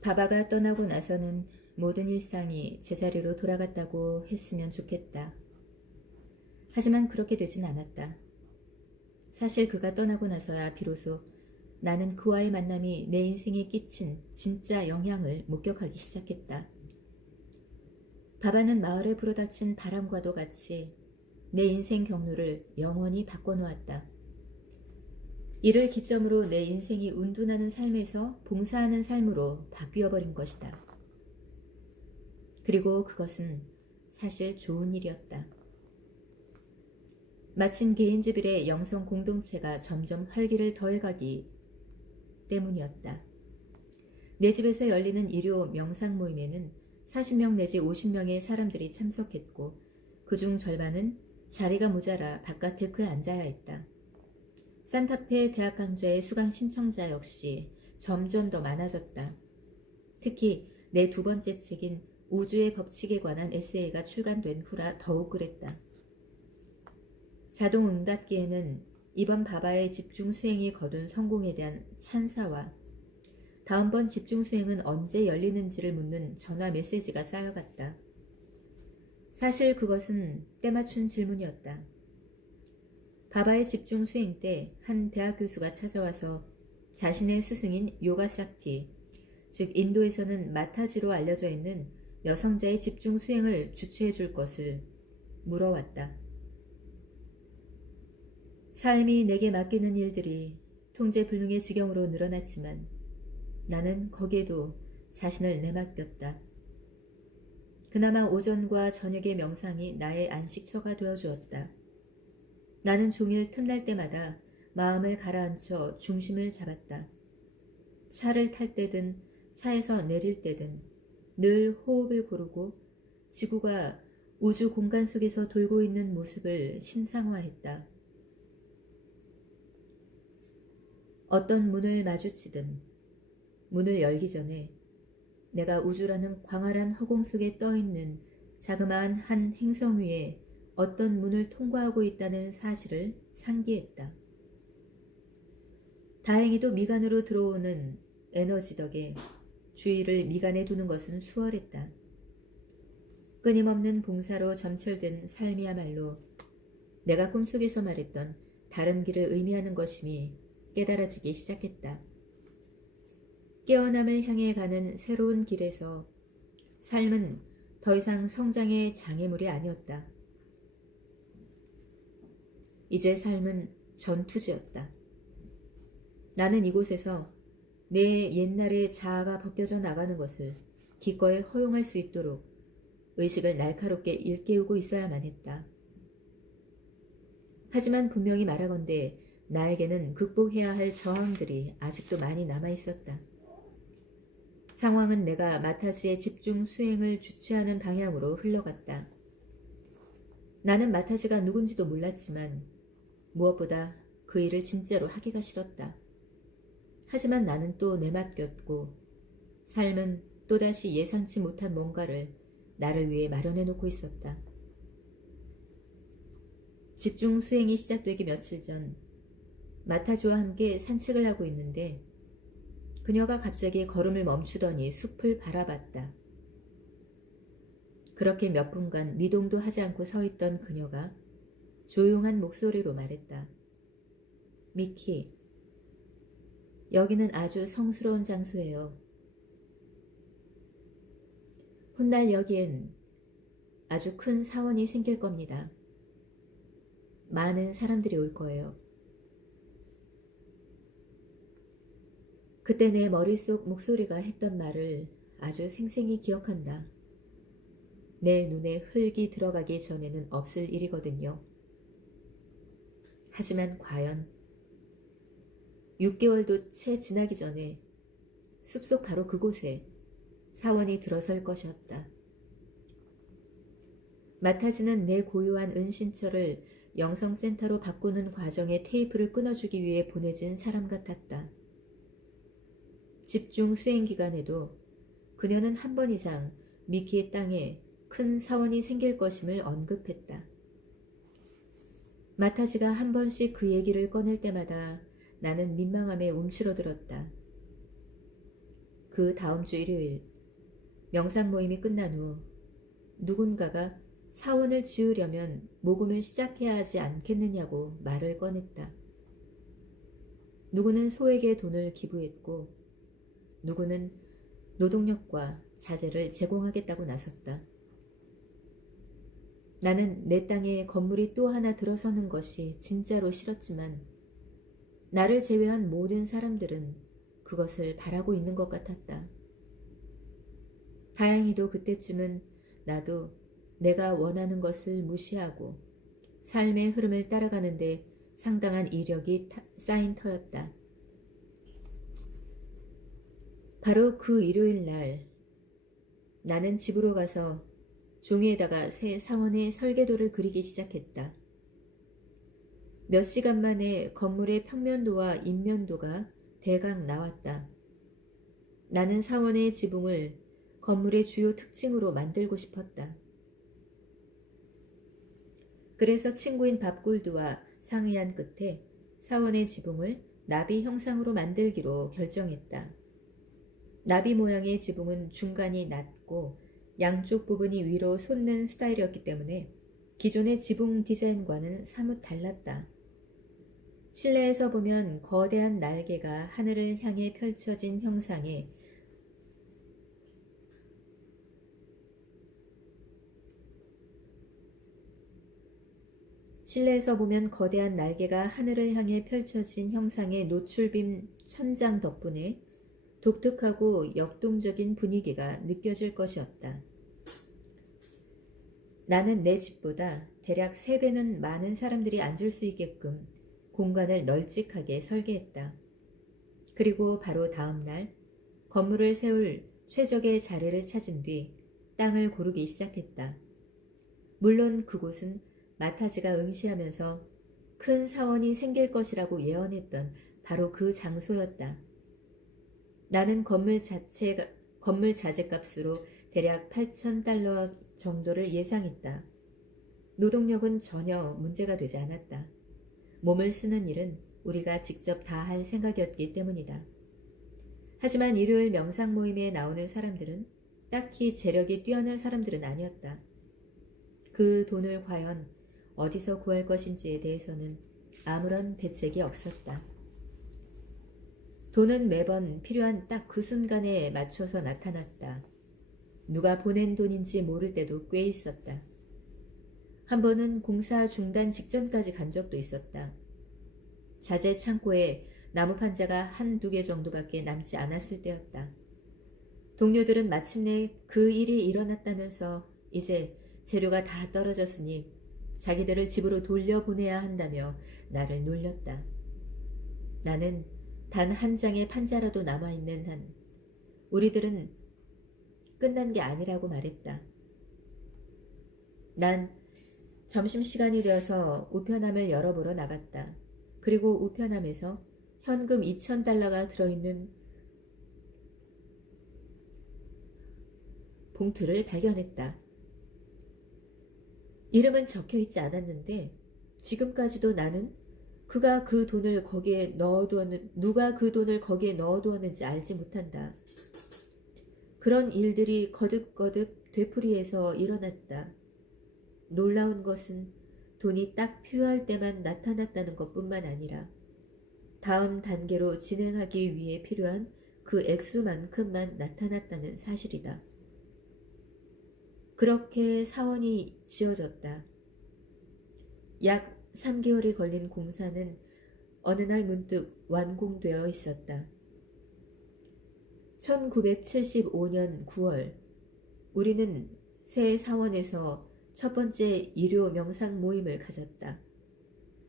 바바가 떠나고 나서는 모든 일상이 제자리로 돌아갔다고 했으면 좋겠다. 하지만 그렇게 되진 않았다. 사실 그가 떠나고 나서야 비로소 나는 그와의 만남이 내 인생에 끼친 진짜 영향을 목격하기 시작했다. 바바는 마을에 불어닥친 바람과도 같이 내 인생 경로를 영원히 바꿔놓았다. 이를 기점으로 내 인생이 운둔하는 삶에서 봉사하는 삶으로 바뀌어버린 것이다. 그리고 그것은 사실 좋은 일이었다. 마침 개인집일의 영성 공동체가 점점 활기를 더해가기 때문이었다. 내 집에서 열리는 일요 명상 모임에는 40명 내지 50명의 사람들이 참석했고 그중 절반은 자리가 모자라 바깥 데크에 앉아야 했다. 산타페 대학 강좌의 수강 신청자 역시 점점 더 많아졌다. 특히 내 두 번째 책인 우주의 법칙에 관한 에세이가 출간된 후라 더욱 그랬다. 자동 응답기에는 이번 바바의 집중 수행이 거둔 성공에 대한 찬사와 다음번 집중 수행은 언제 열리는지를 묻는 전화 메시지가 쌓여갔다. 사실 그것은 때맞춘 질문이었다. 바바의 집중 수행 때 한 대학 교수가 찾아와서 자신의 스승인 요가 샥티, 즉 인도에서는 마타지로 알려져 있는 여성자의 집중 수행을 주최해 줄 것을 물어왔다. 삶이 내게 맡기는 일들이 통제불능의 지경으로 늘어났지만 나는 거기에도 자신을 내맡겼다. 그나마 오전과 저녁의 명상이 나의 안식처가 되어 주었다. 나는 종일 틈날 때마다 마음을 가라앉혀 중심을 잡았다. 차를 탈 때든 차에서 내릴 때든 늘 호흡을 고르고 지구가 우주 공간 속에서 돌고 있는 모습을 심상화했다. 어떤 문을 마주치든 문을 열기 전에 내가 우주라는 광활한 허공 속에 떠 있는 자그마한 한 행성 위에 어떤 문을 통과하고 있다는 사실을 상기했다. 다행히도 미간으로 들어오는 에너지 덕에 주의를 미간에 두는 것은 수월했다. 끊임없는 봉사로 점철된 삶이야말로 내가 꿈속에서 말했던 다른 길을 의미하는 것임이 깨달아지기 시작했다. 깨어남을 향해 가는 새로운 길에서 삶은 더 이상 성장의 장애물이 아니었다. 이제 삶은 전투지였다. 나는 이곳에서 내 옛날의 자아가 벗겨져 나가는 것을 기꺼이 허용할 수 있도록 의식을 날카롭게 일깨우고 있어야만 했다. 하지만 분명히 말하건대 나에게는 극복해야 할 저항들이 아직도 많이 남아 있었다. 상황은 내가 마타지의 집중 수행을 주최하는 방향으로 흘러갔다. 나는 마타지가 누군지도 몰랐지만 무엇보다 그 일을 진짜로 하기가 싫었다. 하지만 나는 또 내맡겼고 삶은 또다시 예상치 못한 뭔가를 나를 위해 마련해 놓고 있었다. 집중 수행이 시작되기 며칠 전 마타주와 함께 산책을 하고 있는데 그녀가 갑자기 걸음을 멈추더니 숲을 바라봤다. 그렇게 몇 분간 미동도 하지 않고 서 있던 그녀가 조용한 목소리로 말했다. 미키, 여기는 아주 성스러운 장소예요. 훗날 여기엔 아주 큰 사원이 생길 겁니다. 많은 사람들이 올 거예요. 그때 내 머릿속 목소리가 했던 말을 아주 생생히 기억한다. 내 눈에 흙이 들어가기 전에는 없을 일이거든요. 하지만 과연 6개월도 채 지나기 전에 숲속 바로 그곳에 사원이 들어설 것이었다. 마타즈는 내 고요한 은신처를 영성센터로 바꾸는 과정에 테이프를 끊어주기 위해 보내진 사람 같았다. 집중 수행 기간에도 그녀는 한 번 이상 미키의 땅에 큰 사원이 생길 것임을 언급했다. 마타지가 한 번씩 그 얘기를 꺼낼 때마다 나는 민망함에 움츠러들었다. 그 다음 주 일요일 명상 모임이 끝난 후 누군가가 사원을 지으려면 모금을 시작해야 하지 않겠느냐고 말을 꺼냈다. 누구는 소에게 돈을 기부했고 누구는 노동력과 자재를 제공하겠다고 나섰다. 나는 내 땅에 건물이 또 하나 들어서는 것이 진짜로 싫었지만 나를 제외한 모든 사람들은 그것을 바라고 있는 것 같았다. 다행히도 그때쯤은 나도 내가 원하는 것을 무시하고 삶의 흐름을 따라가는데 상당한 이력이 타- 쌓인 터였다. 바로 그 일요일 날 나는 집으로 가서 종이에다가 새 사원의 설계도를 그리기 시작했다. 몇 시간 만에 건물의 평면도와 인면도가 대강 나왔다. 나는 사원의 지붕을 건물의 주요 특징으로 만들고 싶었다. 그래서 친구인 밥골드와 상의한 끝에 사원의 지붕을 나비 형상으로 만들기로 결정했다. 나비 모양의 지붕은 중간이 낮고 양쪽 부분이 위로 솟는 스타일이었기 때문에 기존의 지붕 디자인과는 사뭇 달랐다. 실내에서 보면 거대한 날개가 하늘을 향해 펼쳐진 형상에 실내에서 보면 거대한 날개가 하늘을 향해 펼쳐진 형상의 노출빔 천장 덕분에 독특하고 역동적인 분위기가 느껴질 것이었다. 나는 내 집보다 대략 3배는 많은 사람들이 앉을 수 있게끔 공간을 널찍하게 설계했다. 그리고 바로 다음 날 건물을 세울 최적의 자리를 찾은 뒤 땅을 고르기 시작했다. 물론 그곳은 마타지가 응시하면서 큰 사원이 생길 것이라고 예언했던 바로 그 장소였다. 나는 건물 자체가 건물 자재값으로 대략 8천 달러 정도를 예상했다. 노동력은 전혀 문제가 되지 않았다. 몸을 쓰는 일은 우리가 직접 다 할 생각이었기 때문이다. 하지만 일요일 명상 모임에 나오는 사람들은 딱히 재력이 뛰어난 사람들은 아니었다. 그 돈을 과연 어디서 구할 것인지에 대해서는 아무런 대책이 없었다. 돈은 매번 필요한 딱 그 순간에 맞춰서 나타났다. 누가 보낸 돈인지 모를 때도 꽤 있었다. 한 번은 공사 중단 직전까지 간 적도 있었다. 자재 창고에 나무 판자가 한두 개 정도밖에 남지 않았을 때였다. 동료들은 마침내 그 일이 일어났다면서 이제 재료가 다 떨어졌으니 자기들을 집으로 돌려보내야 한다며 나를 놀렸다. 나는 단 한 장의 판자라도 남아있는 한 우리들은 끝난 게 아니라고 말했다. 난 점심시간이 되어서 우편함을 열어보러 나갔다. 그리고 우편함에서 현금 2,000달러가 들어있는 봉투를 발견했다. 이름은 적혀 있지 않았는데 지금까지도 나는 그가 그 돈을 거기에 넣어두었는 누가 그 돈을 거기에 넣어두었는지 알지 못한다. 그런 일들이 거듭거듭 되풀이해서 일어났다. 놀라운 것은 돈이 딱 필요할 때만 나타났다는 것뿐만 아니라 다음 단계로 진행하기 위해 필요한 그 액수만큼만 나타났다는 사실이다. 그렇게 사원이 지어졌다. 약 3개월이 걸린 공사는 어느 날 문득 완공되어 있었다. 1975년 9월, 우리는 새 사원에서 첫 번째 일요 명상 모임을 가졌다.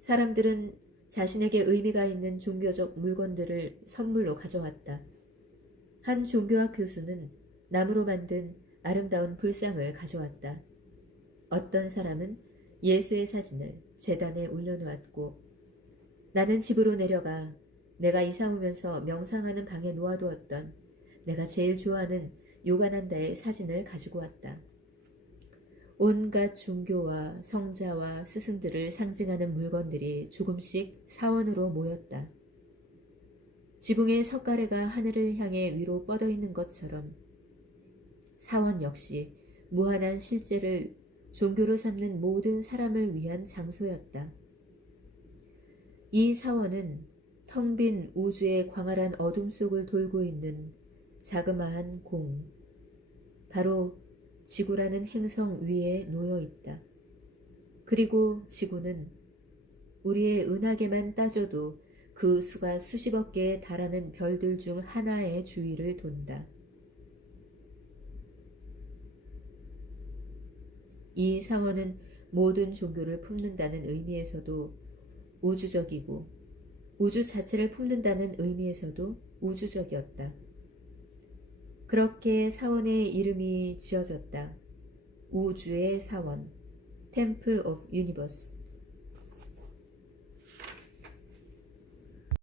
사람들은 자신에게 의미가 있는 종교적 물건들을 선물로 가져왔다. 한 종교학 교수는 나무로 만든 아름다운 불상을 가져왔다. 어떤 사람은 예수의 사진을 재단에 올려놓았고 나는 집으로 내려가 내가 이사 오면서 명상하는 방에 놓아두었던 내가 제일 좋아하는 요가난다의 사진을 가지고 왔다. 온갖 종교와 성자와 스승들을 상징하는 물건들이 조금씩 사원으로 모였다. 지붕의 석가래가 하늘을 향해 위로 뻗어 있는 것처럼 사원 역시 무한한 실제를 종교로 삼는 모든 사람을 위한 장소였다. 이 사원은 텅 빈 우주의 광활한 어둠 속을 돌고 있는 자그마한 공, 바로 지구라는 행성 위에 놓여 있다. 그리고 지구는 우리의 은하계만 따져도 그 수가 수십억 개에 달하는 별들 중 하나의 주위를 돈다. 이 사원은 모든 종교를 품는다는 의미에서도 우주적이고 우주 자체를 품는다는 의미에서도 우주적이었다. 그렇게 사원의 이름이 지어졌다. 우주의 사원, Temple of Universe.